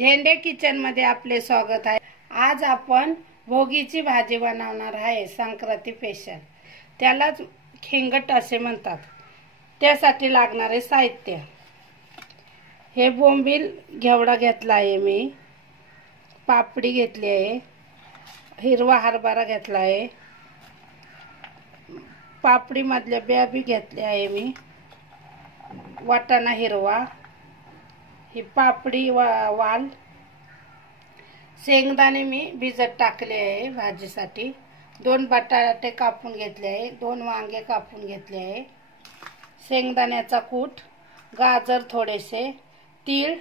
झेंडे किचन मध्ये आपले स्वागत आहे। आज आपण भोगीची भाजी बनवणार आहे, संक्रांती स्पेशल। त्यालाच खिंगट असे म्हणतात। त्यासाठी लागणारे साहित्य, हे बोंबील घेवडा घेतला आहे मी, पापडी घेतली आहे, हिरवा हरभरा घेतला आहे, पापडी मधल्या बिया बी घेतल्या आहे मी, वाटाणा हिरवा, ही पापडी वाल, शेंगदाणे मी भिजत टाकले आहे भाजीसाठी, 2 बटाटे कापून घेतले आहे, 2 वांगे कापून घेतले आहे, शेंगदाण्याचा कूट, गाजर थोडेसे, तीळ,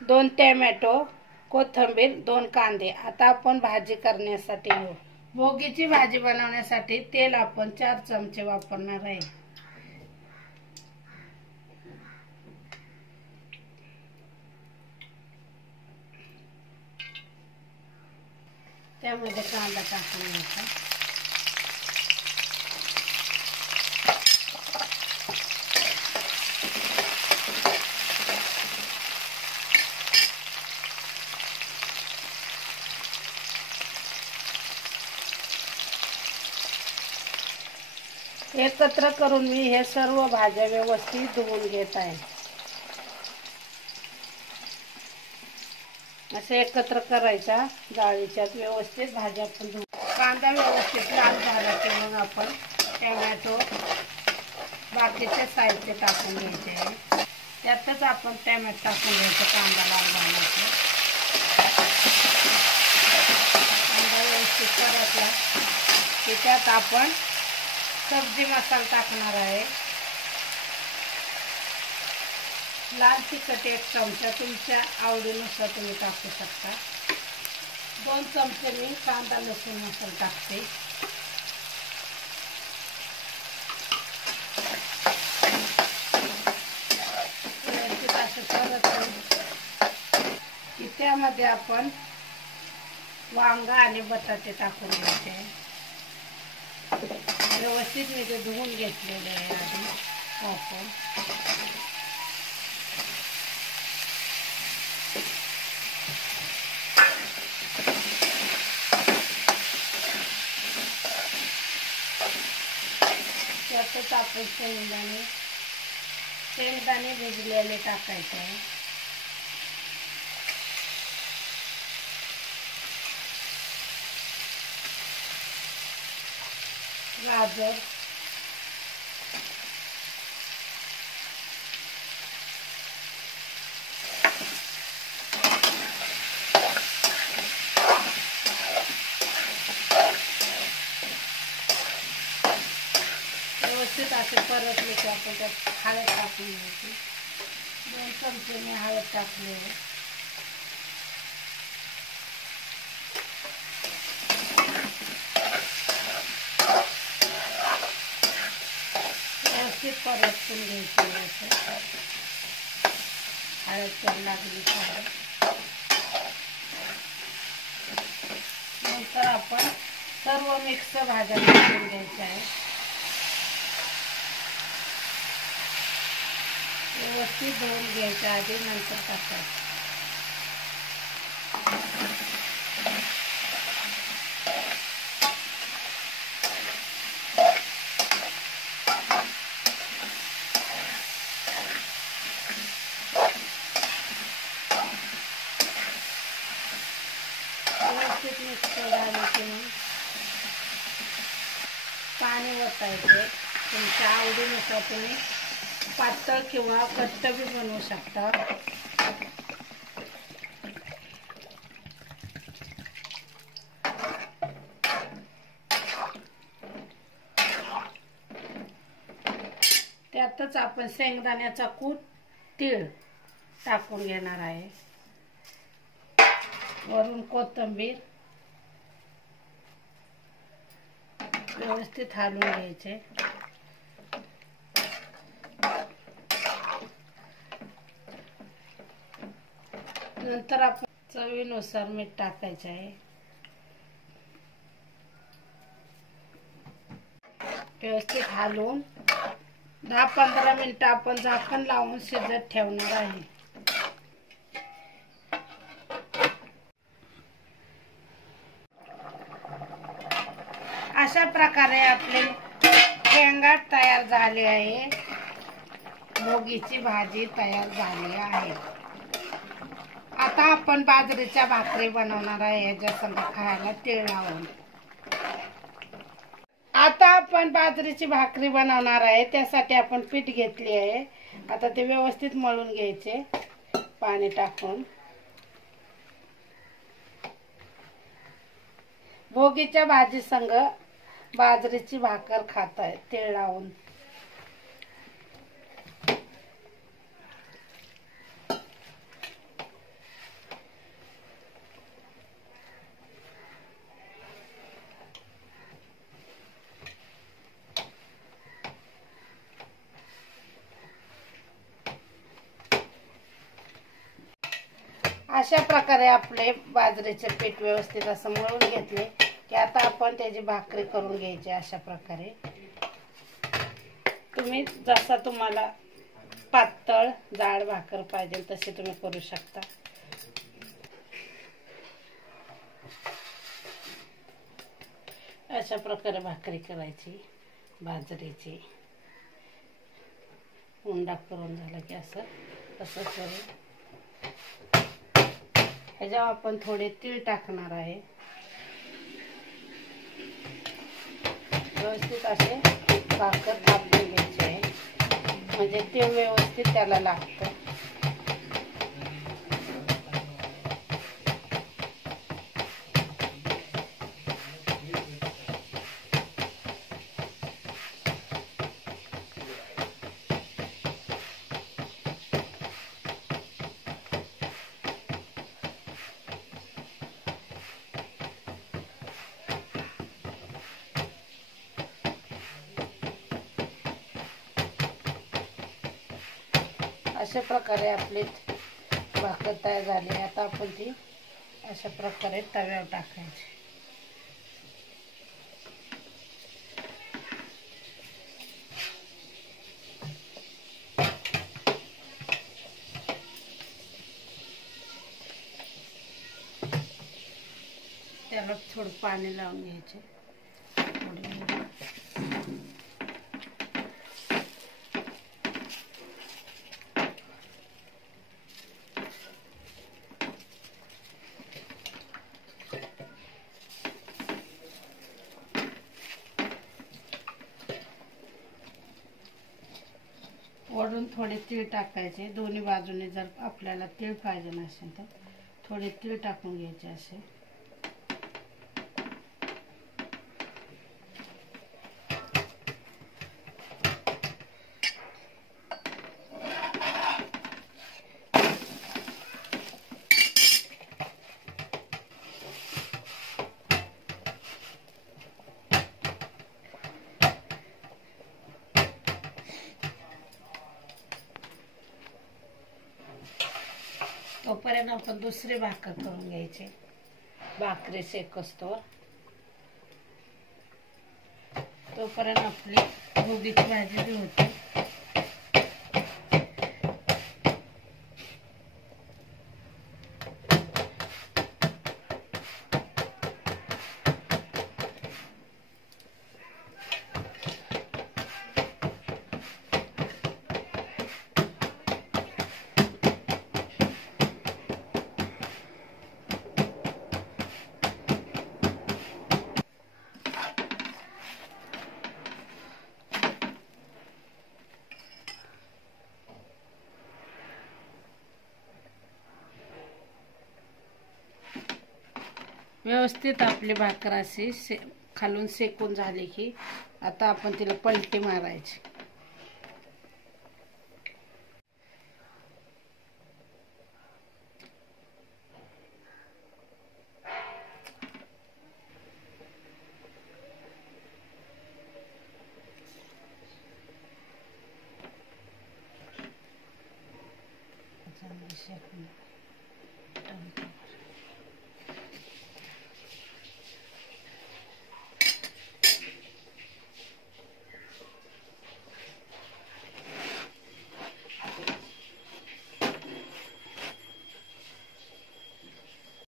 2 टोमॅटो, कोथिंबीर, 2 कांदे। आता आपण भाजी करण्यासाठी घेऊ। भोगीची भाजी बनवण्यासाठी तेल आपण 4 चमचे वापरणार आहे। त्यामध्ये कांदा टाकून घ्यायचा, एकत्र करून मी हे सर्व भाज्या व्यवस्थित धुवून घेत आहे। असे एकत्र करायचा, डाळीच्यात व्यवस्थित भाज्या पण धुवून, कांदा व्यवस्थित लाल झाला की मग आपण टोमॅटो, बाकीचे साहित्य टाकून घ्यायचे। त्यातच आपण टोमॅटो टाकून घ्यायचं, कांदा लाल झाला कांदा व्यवस्थित परतला की त्यात आपण सब्जी मसाला टाकणार आहे। लाल तिखट 1 चमचा, तुमच्या आवडीनुसार तुम्ही टाकू शकता। 2 चमचे मी कांदा लसूण मसाला टाकते। व्यवस्थित असं परतलं की त्यामध्ये आपण वांगा आणि बटाटे टाकून घ्यायचे। व्यवस्थित मी ते धुवून घेतलेले आहे आधी आपण। त्यातच आपण शेंगदाणे भिजलेले टाकायचे आहे। गाजर, व्यवस्थित असे परतले की आपण त्यात हळद टाकून घ्यायची। 2 चमचे मी हळद टाकले आहे। व्यवस्थित परतून घ्यायची असं, हळद पण लागली पाहिजे। नंतर आपण सर्व मिक्स भाज्या टाकून घ्यायच्या आहे। व्यवस्थित धुवून घ्यायच्या आधी, नंतर टाकायचं। व्यवस्थित मिक्स झाले की मग पाणी ओतायचे। तुमच्या आवडीनुसार तुम्ही पातळ किंवा घट्ट बी बनवू शकता। त्यातच आपण शेंगदाण्याचा कूट, तीळ टाकून घेणार आहे, वरून कोथिंबीर, व्यवस्थित हलवून घ्यायचे। नंतर आपण चवीनुसार मीठ टाकायचे आहे। व्यवस्थित हलवून 10-15 मिनिटं आपण झाकण लावून शिजत ठेवणार आहे। अशा प्रकारे आपले शेंगाट तयार झाले आहे. भोगीची भाजी तयार झाली आहे. आता आपण बाजरीच्या भाकरी बनवणार आहे याच्या संग खायला तीळ लावून. आता आपण बाजरीची भाकरी बनवणार आहे. त्यासाठी आपण पीठ घेतली आहे. आता ते व्यवस्थित मळून घ्यायचे पाणी टाकून. भोगीच्या भाजी संग बाजरीची भाकर खाताय तीळ लावून. अशा प्रकारे आपले बाजरीचे पीठ व्यवस्थित असं मळून घेतले की आता आपण त्याची भाकरी करून घ्यायची. अशा प्रकारे तुम्ही जसा तुम्हाला पातळ जाड भाकर पाहिजे तशी तुम्ही करू शकता. अशा प्रकारे भाकरी करायची बाजरीची. उंडा करून झाला की असं करून ह्याच्यावर आपण थोडे तीळ टाकणार आहे. व्यवस्थित असे भाकर थापून घ्यायचे आहे म्हणजे तीळ व्यवस्थित त्याला लागतं. अशा प्रकारे आपली भाकर तयार झाली. आता आपण ती अशा प्रकारे तव्यावर टाकायची. त्याला थोडं पाणी लावून घ्यायचे. वरून थोडे तीळ टाकायचे. दोन्ही बाजूने जर आपल्याला तीळ पाहिजे नसेल तर थोडे तीळ टाकून घ्यायचे असे. तोपर्यंत आपण दुसरी भाकर करून घ्यायची. भाकरी शेकस्तोवर तोपर्यंत आपली भोगीची भाजी बी होते. व्यवस्थित आपली भाकर अशी खालून शेकून झाली की आता आपण तिला पलटी मारायची.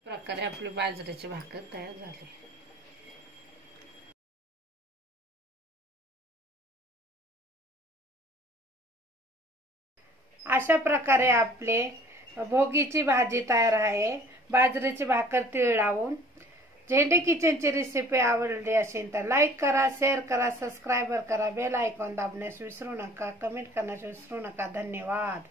प्रकारे आपली बाजरीची भाकर तयार झाली. अशा प्रकारे आपले भोगीची भाजी तयार आहे. बाजरीची भाकर तीळ लावून. झेंडे किचनची रेसिपी आवडली असेल तर लाईक करा, शेअर करा, सबस्क्राईबर करा, बेल आयकॉन दाबण्यास विसरू नका, कमेंट करण्यास विसरू नका. धन्यवाद.